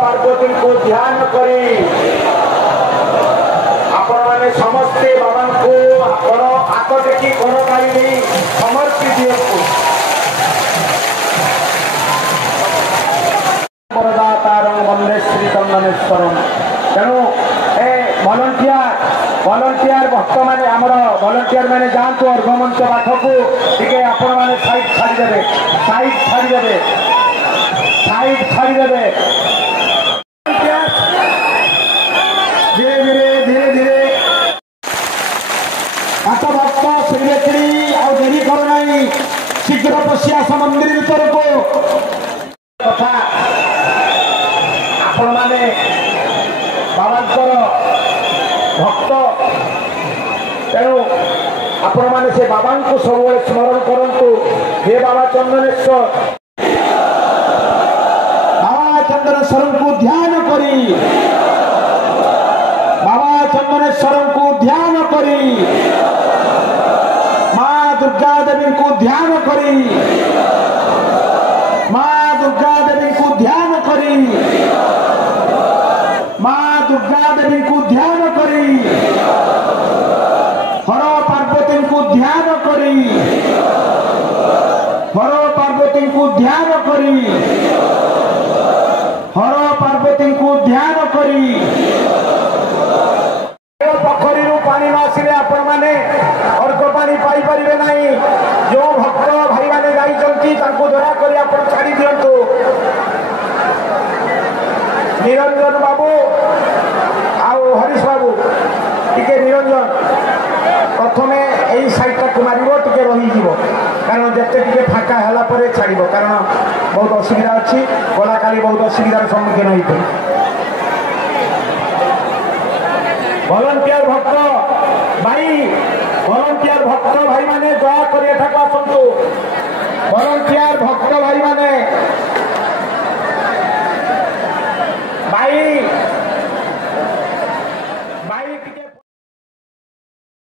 पार्वती को ध्यान करी आपण मैंने समस्ते बाबा को हाथ टेकी कर पारि समर्पित दियंतु वंदे श्री चंदनेश्वरम। तेणु भलंटियर भक्त मैंने आमर भलंटियर मैंने जातु अर्घमंच पाखक टे आपण मैंने साइड छाड़देवे धीरे धीरे भक्त श्रीवेत्री आउ देरी करना शीघ्र पशि आस मंदिर भीतर को कथा आपण मैंने बाबांकर भक्त तेणु आपण मैंने से बाबा को सब स्मरण करंतु हे बाबा चंदनेश्वर बाबा चंदनेश्वर को ध्यान करी बाबा चंदनेश्वर को ध्यान करी माँ दुर्गा देवी को ध्यान करी माँ दुर्गा देवी को ध्यान करी माँ दुर्गा देवी को ध्यान करी हर पार्वती को ध्यान करी हर पार्वती को ध्यान करी हर पार्वती को ध्यान करी पोखरी पानी न आसिले आपण मैंने अर्घ पानी पाई परिबे नहीं जो भक्त भाई मैंने जाइछंती तांको दया करी आपण छाड़ी दियंतु निरंजन बाबू आओ हरीश बाबू टिके निरंजन प्रथम यही साइडटा को मार टे रही कारण जिते टे फाँका है छाड़ कारण बहुत असुविधा अच्छी कलाकारी बहुत असुविधार सम्मुखीन होते भलंटियर भक्त भाई मैंने दया कर आसतु